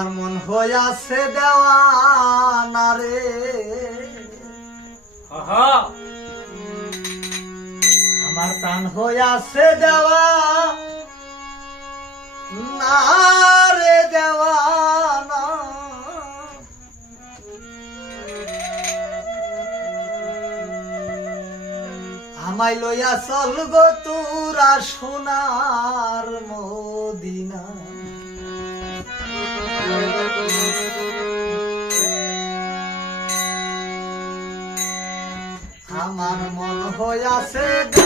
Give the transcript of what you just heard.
আমার মন হইয়াছে দেওয়ানা রে। আমার প্রাণ হইয়াছে দেওয়া না রে দেওয়ানা। আমায় লইয়া চল গো তোরা সোনার আমার মন হইয়াছে